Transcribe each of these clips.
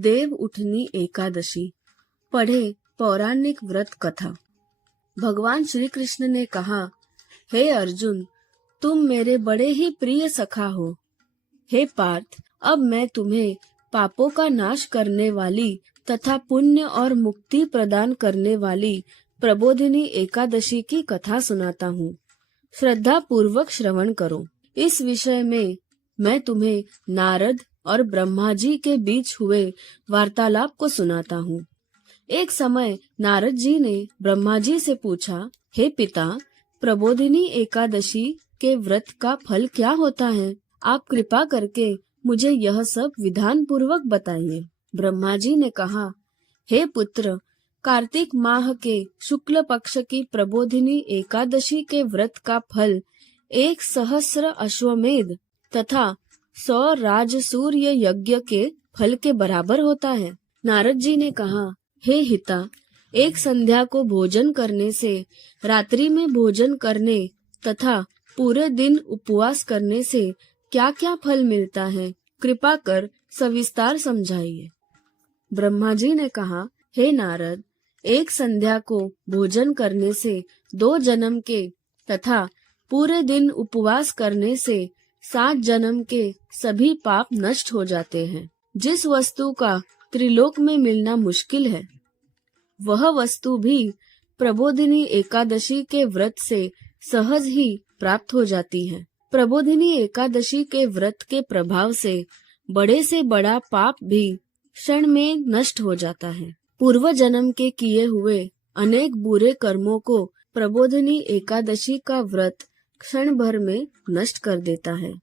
देव उठनी एकादशी। पढ़े पौराणिक व्रत कथा। भगवान श्री कृष्ण ने कहा, हे अर्जुन, तुम मेरे बड़े ही प्रिय सखा हो। हे पार्थ, अब मैं तुम्हें पापों का नाश करने वाली तथा पुण्य और मुक्ति प्रदान करने वाली प्रबोधिनी एकादशी की कथा सुनाता हूँ। श्रद्धा पूर्वक श्रवण करो। इस विषय में मैं तुम्हें नारद और ब्रह्मा जी के बीच हुए वार्तालाप को सुनाता हूँ। एक समय नारद जी ने ब्रह्मा जी से पूछा, हे पिता, प्रबोधिनी एकादशी के व्रत का फल क्या होता है? आप कृपा करके मुझे यह सब विधान पूर्वक बताइए। ब्रह्मा जी ने कहा, हे पुत्र, कार्तिक माह के शुक्ल पक्ष की प्रबोधिनी एकादशी के व्रत का फल 1,000 अश्वमेध तथा 100 राजसूर्य यज्ञ के फल के बराबर होता है। नारद जी ने कहा, हे हिता, एक संध्या को भोजन करने से रात्रि में भोजन करने तथा पूरे दिन उपवास करने से क्या क्या फल मिलता है, कृपा कर सविस्तार समझाइए। ब्रह्मा जी ने कहा, हे नारद, एक संध्या को भोजन करने से 2 जन्म के तथा पूरे दिन उपवास करने से 7 जन्म के सभी पाप नष्ट हो जाते हैं। जिस वस्तु का त्रिलोक में मिलना मुश्किल है, वह वस्तु भी प्रबोधिनी एकादशी के व्रत से सहज ही प्राप्त हो जाती है। प्रबोधिनी एकादशी के व्रत के प्रभाव से बड़ा पाप भी क्षण में नष्ट हो जाता है। पूर्व जन्म के किए हुए अनेक बुरे कर्मों को प्रबोधिनी एकादशी का व्रत क्षण भर में नष्ट कर देता है।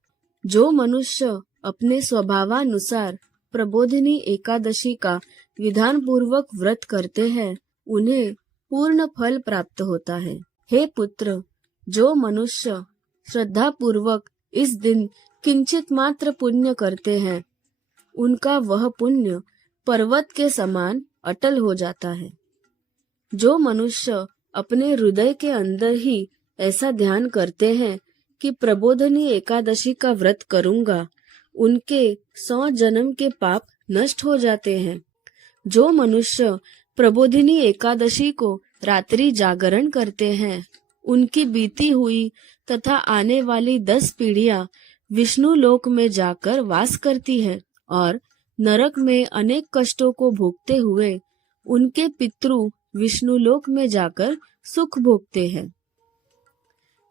जो मनुष्य अपने स्वभावानुसार प्रबोधिनी एकादशी का विधान पूर्वक व्रत करते हैं, उन्हें पूर्ण फल प्राप्त होता है। हे पुत्र, जो मनुष्य श्रद्धा पूर्वक इस दिन किंचित मात्र पुण्य करते हैं, उनका वह पुण्य पर्वत के समान अटल हो जाता है। जो मनुष्य अपने हृदय के अंदर ही ऐसा ध्यान करते हैं कि प्रबोधिनी एकादशी का व्रत करूंगा, उनके 100 जन्म के पाप नष्ट हो जाते हैं। जो मनुष्य प्रबोधिनी एकादशी को रात्रि जागरण करते हैं, उनकी बीती हुई तथा आने वाली 10 पीढ़ियां विष्णु लोक में जाकर वास करती है और नरक में अनेक कष्टों को भोगते हुए उनके पितृ विष्णु लोक में जाकर सुख भोगते हैं।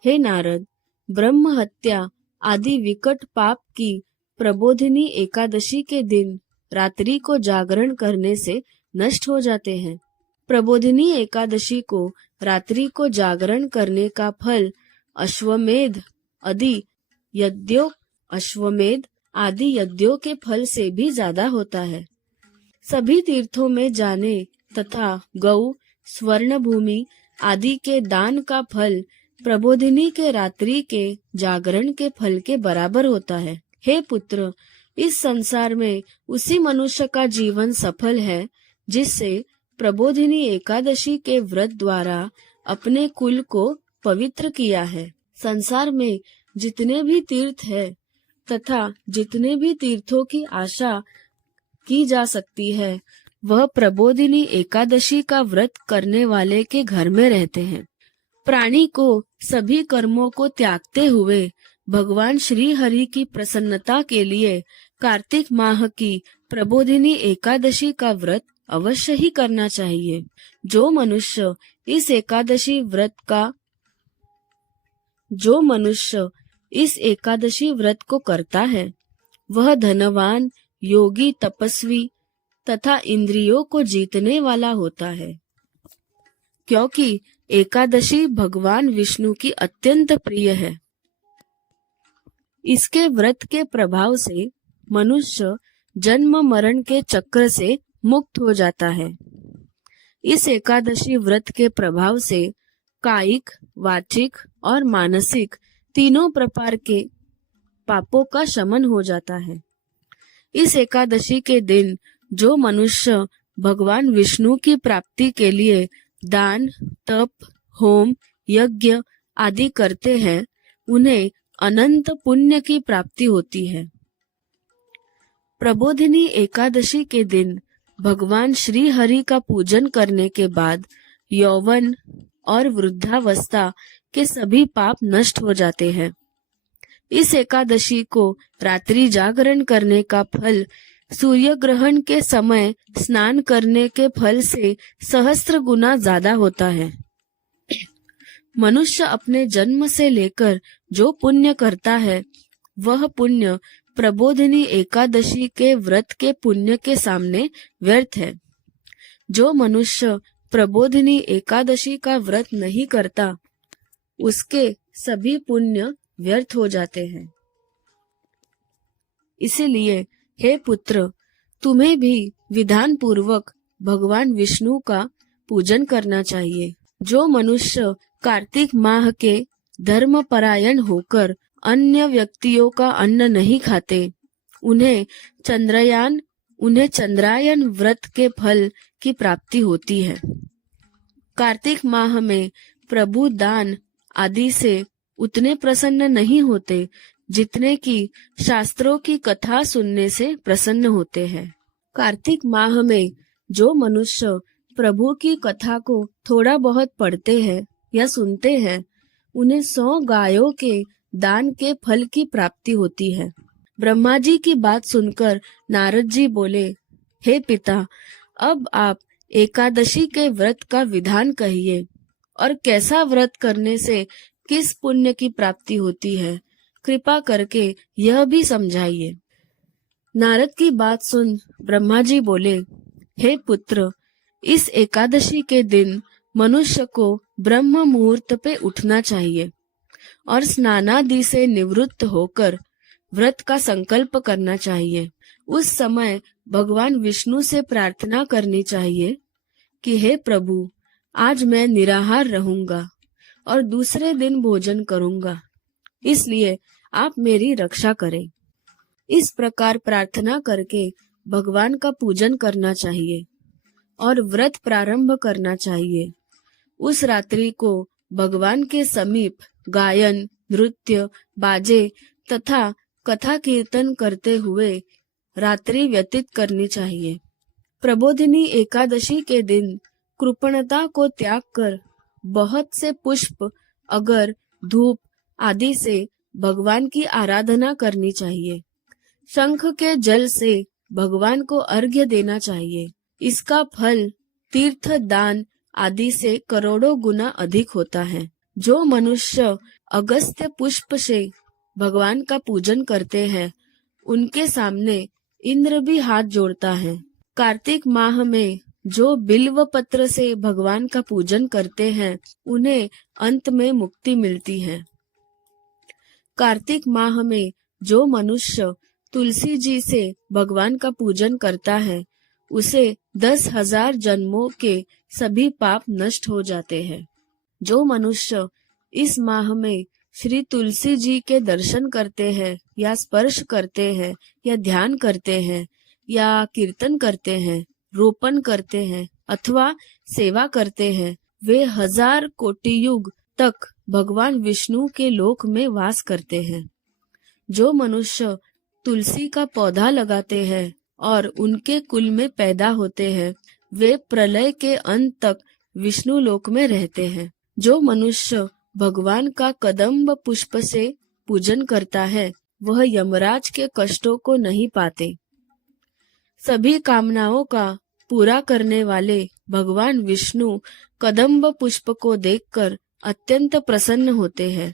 हे नारद, ब्रह्म हत्या आदि विकट पाप की प्रबोधिनी एकादशी के दिन रात्रि को जागरण करने से नष्ट हो जाते हैं। प्रबोधिनी एकादशी को रात्रि को जागरण करने का फल अश्वमेध आदि यज्ञों के फल से भी ज्यादा होता है। सभी तीर्थों में जाने तथा गौ, स्वर्ण भूमि आदि के दान का फल प्रबोधिनी के रात्रि के जागरण के फल के बराबर होता है। हे पुत्र, इस संसार में उसी मनुष्य का जीवन सफल है जिससे प्रबोधिनी एकादशी के व्रत द्वारा अपने कुल को पवित्र किया है। संसार में जितने भी तीर्थ है तथा जितने भी तीर्थों की आशा की जा सकती है, वह प्रबोधिनी एकादशी का व्रत करने वाले के घर में रहते हैं। प्राणी को सभी कर्मों को त्यागते हुए भगवान श्री हरि की प्रसन्नता के लिए कार्तिक माह की प्रबोधिनी एकादशी का व्रत अवश्य ही करना चाहिए। जो मनुष्य इस एकादशी व्रत को करता है, वह धनवान, योगी, तपस्वी तथा इंद्रियों को जीतने वाला होता है, क्योंकि एकादशी भगवान विष्णु की अत्यंत प्रिय है। इसके व्रत के प्रभाव से मनुष्य जन्म मरण के चक्र से मुक्त हो जाता है। इस एकादशी व्रत के प्रभाव से कायिक, वाचिक और मानसिक तीनों प्रकार के पापों का शमन हो जाता है। इस एकादशी के दिन जो मनुष्य भगवान विष्णु की प्राप्ति के लिए दान, तप, होम, यज्ञ आदि करते हैं, उन्हें अनंत पुण्य की प्राप्ति होती है। प्रबोधिनी एकादशी के दिन भगवान श्री हरि का पूजन करने के बाद यौवन और वृद्धावस्था के सभी पाप नष्ट हो जाते हैं। इस एकादशी को रात्रि जागरण करने का फल सूर्य ग्रहण के समय स्नान करने के फल से सहस्त्र गुना ज्यादा होता है। मनुष्य अपने जन्म से लेकर जो पुण्य करता है वह पुण्य प्रबोधिनी एकादशी के व्रत के पुण्य के सामने व्यर्थ है। जो मनुष्य प्रबोधिनी एकादशी का व्रत नहीं करता उसके सभी पुण्य व्यर्थ हो जाते हैं। इसीलिए हे पुत्र, तुम्हें भी विधान पूर्वक भगवान विष्णु का पूजन करना चाहिए। जो मनुष्य कार्तिक माह के धर्म परायण होकर अन्य व्यक्तियों का अन्न नहीं खाते, उन्हें चंद्रायन व्रत के फल की प्राप्ति होती है। कार्तिक माह में प्रभु दान आदि से उतने प्रसन्न नहीं होते जितने कि शास्त्रों की कथा सुनने से प्रसन्न होते हैं। कार्तिक माह में जो मनुष्य प्रभु की कथा को थोड़ा बहुत पढ़ते हैं या सुनते हैं, उन्हें 100 गायों के दान के फल की प्राप्ति होती है। ब्रह्मा जी की बात सुनकर नारद जी बोले, हे पिता, अब आप एकादशी के व्रत का विधान कहिए और कैसा व्रत करने से किस पुण्य की प्राप्ति होती है, कृपा करके यह भी समझाइए। नारद की बात सुन ब्रह्मा जी बोले, हे पुत्र, इस एकादशी के दिन मनुष्य को ब्रह्म मुहूर्त पे उठना चाहिए और स्नानादि से निवृत्त होकर व्रत का संकल्प करना चाहिए। उस समय भगवान विष्णु से प्रार्थना करनी चाहिए कि हे प्रभु, आज मैं निराहार रहूंगा और दूसरे दिन भोजन करूंगा, इसलिए आप मेरी रक्षा करें। इस प्रकार प्रार्थना करके भगवान का पूजन करना चाहिए और व्रत प्रारंभ करना चाहिए। उस रात्रि को भगवान के समीप गायन, नृत्य, बाजे तथा कथा कीर्तन करते हुए रात्रि व्यतीत करनी चाहिए। प्रबोधिनी एकादशी के दिन कृपणता को त्याग कर बहुत से पुष्प, अगर, धूप आदि से भगवान की आराधना करनी चाहिए। शंख के जल से भगवान को अर्घ्य देना चाहिए। इसका फल तीर्थ दान आदि से करोड़ों गुना अधिक होता है। जो मनुष्य अगस्त्य पुष्प से भगवान का पूजन करते हैं, उनके सामने इंद्र भी हाथ जोड़ता है। कार्तिक माह में जो बिल्व पत्र से भगवान का पूजन करते हैं, उन्हें अंत में मुक्ति मिलती है। कार्तिक माह में जो मनुष्य तुलसी जी से भगवान का पूजन करता है, उसे 10,000 जन्मों के सभी पाप नष्ट हो जाते हैं। जो मनुष्य इस माह में श्री तुलसी जी के दर्शन करते हैं या स्पर्श करते हैं या ध्यान करते हैं या कीर्तन करते हैं, रोपण करते हैं अथवा सेवा करते हैं, वे 1000 कोटि युग तक भगवान विष्णु के लोक में वास करते हैं। जो मनुष्य तुलसी का पौधा लगाते हैं और उनके कुल में पैदा होते हैं, वे प्रलय के अंत तक विष्णु लोक में रहते हैं। जो मनुष्य भगवान का कदम्ब पुष्प से पूजन करता है, वह यमराज के कष्टों को नहीं पाते। सभी कामनाओं का पूरा करने वाले भगवान विष्णु कदम्ब पुष्प को देखकर अत्यंत प्रसन्न होते हैं।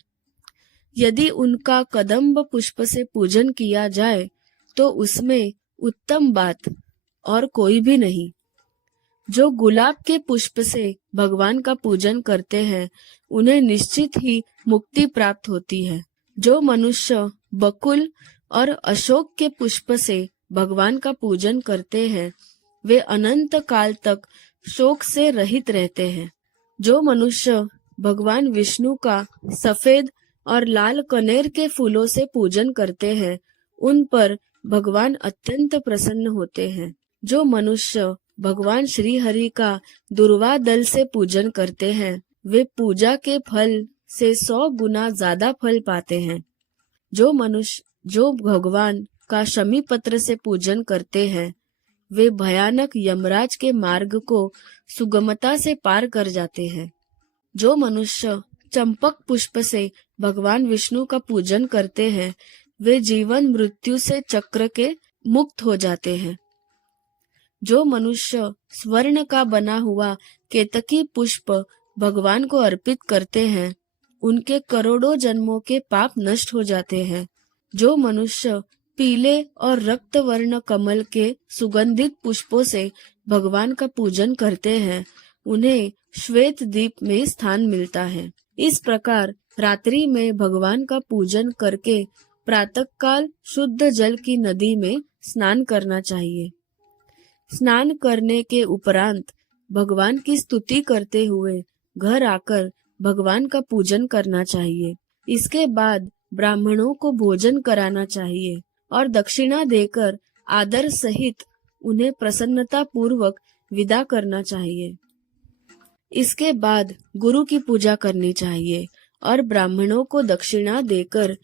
यदि उनका कदम्ब पुष्प से पूजन किया जाए तो उसमें उत्तम बात और कोई भी नहीं। जो गुलाब के पुष्प से भगवान का पूजन करते हैं, उन्हें निश्चित ही मुक्ति प्राप्त होती है। जो मनुष्य बकुल और अशोक के पुष्प से भगवान का पूजन करते हैं, वे अनंत काल तक शोक से रहित रहते हैं। जो मनुष्य भगवान विष्णु का सफेद और लाल कनेर के फूलों से पूजन करते हैं, उन पर भगवान अत्यंत प्रसन्न होते हैं। जो मनुष्य भगवान श्री हरि का दुर्वा दल से पूजन करते हैं, वे पूजा के फल से 100 गुना ज्यादा फल पाते हैं। जो भगवान का शमी पत्र से पूजन करते हैं वे भयानक यमराज के मार्ग को सुगमता से पार कर जाते हैं। जो मनुष्य चंपक पुष्प से भगवान विष्णु का पूजन करते हैं वे जीवन मृत्यु से चक्र के मुक्त हो जाते हैं। जो मनुष्य स्वर्ण का बना हुआ केतकी पुष्प भगवान को अर्पित करते हैं उनके करोड़ों जन्मों के पाप नष्ट हो जाते हैं। जो मनुष्य पीले और रक्त वर्ण कमल के सुगंधित पुष्पों से भगवान का पूजन करते हैं उन्हें श्वेत दीप में स्थान मिलता है। इस प्रकार रात्रि में भगवान का पूजन करके प्रातःकाल शुद्ध जल की नदी में स्नान करना चाहिए। स्नान करने के उपरांत भगवान की स्तुति करते हुए घर आकर भगवान का पूजन करना चाहिए। इसके बाद ब्राह्मणों को भोजन कराना चाहिए और दक्षिणा देकर आदर सहित उन्हें प्रसन्नता पूर्वक विदा करना चाहिए। इसके बाद गुरु की पूजा करनी चाहिए और ब्राह्मणों को दक्षिणा देकर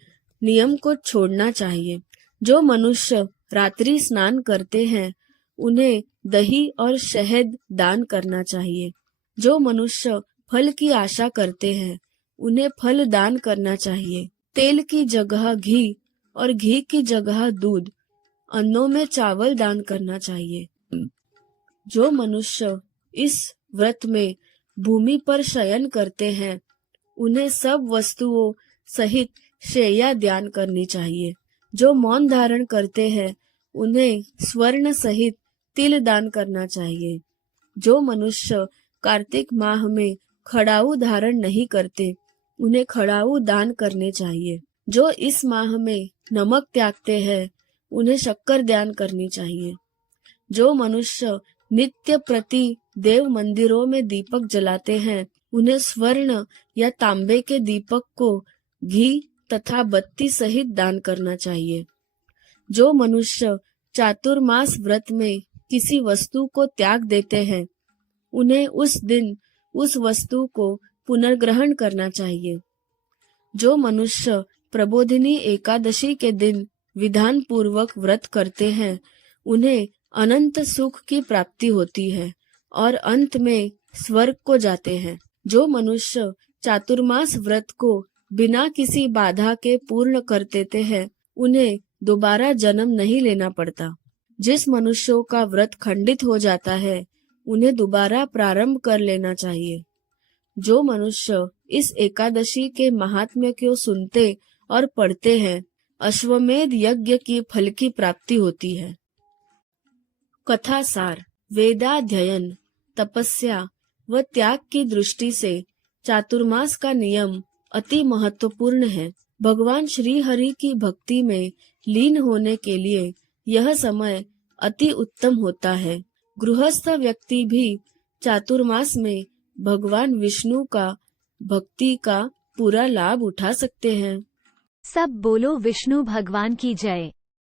नियम को छोड़ना चाहिए। जो मनुष्य रात्रि स्नान करते हैं उन्हें दही और शहद दान करना चाहिए। जो मनुष्य फल की आशा करते हैं उन्हें फल दान करना चाहिए। तेल की जगह घी और घी की जगह दूध, अन्नों में चावल दान करना चाहिए। जो मनुष्य इस व्रत में भूमि पर शयन करते हैं उन्हें सब वस्तुओं सहित शैया दान करनी चाहिए। जो मौन धारण करते हैं उन्हें स्वर्ण सहित तिल दान करना चाहिए। जो मनुष्य कार्तिक माह में खड़ाऊ धारण नहीं करते उन्हें खड़ाऊ दान करने चाहिए। जो इस माह में नमक त्यागते हैं उन्हें शक्कर दान करनी चाहिए। जो मनुष्य नित्य प्रति देव मंदिरों में दीपक जलाते हैं उन्हें स्वर्ण या तांबे के दीपक को घी तथा बत्ती सहित दान करना चाहिए। जो मनुष्य चातुर्मास व्रत में किसी वस्तु को त्याग देते हैं उन्हें उस दिन उस वस्तु को पुनर्ग्रहण करना चाहिए। जो मनुष्य प्रबोधिनी एकादशी के दिन विधान पूर्वक व्रत करते हैं उन्हें अनंत सुख की प्राप्ति होती है और अंत में स्वर्ग को जाते हैं। जो मनुष्य चातुर्मास व्रत को बिना किसी बाधा के पूर्ण कर देते हैं उन्हें दोबारा जन्म नहीं लेना पड़ता। जिस मनुष्यों का व्रत खंडित हो जाता है उन्हें दोबारा प्रारंभ कर लेना चाहिए। जो मनुष्य इस एकादशी के महात्म्य को सुनते और पढ़ते हैं अश्वमेध यज्ञ की फल की प्राप्ति होती है। कथा सार, वेदाध्ययन, तपस्या व त्याग की दृष्टि से चातुर्मास का नियम अति महत्वपूर्ण है। भगवान श्री हरि की भक्ति में लीन होने के लिए यह समय अति उत्तम होता है। गृहस्थ व्यक्ति भी चातुर्मास में भगवान विष्णु का भक्ति का पूरा लाभ उठा सकते हैं। सब बोलो विष्णु भगवान की जय।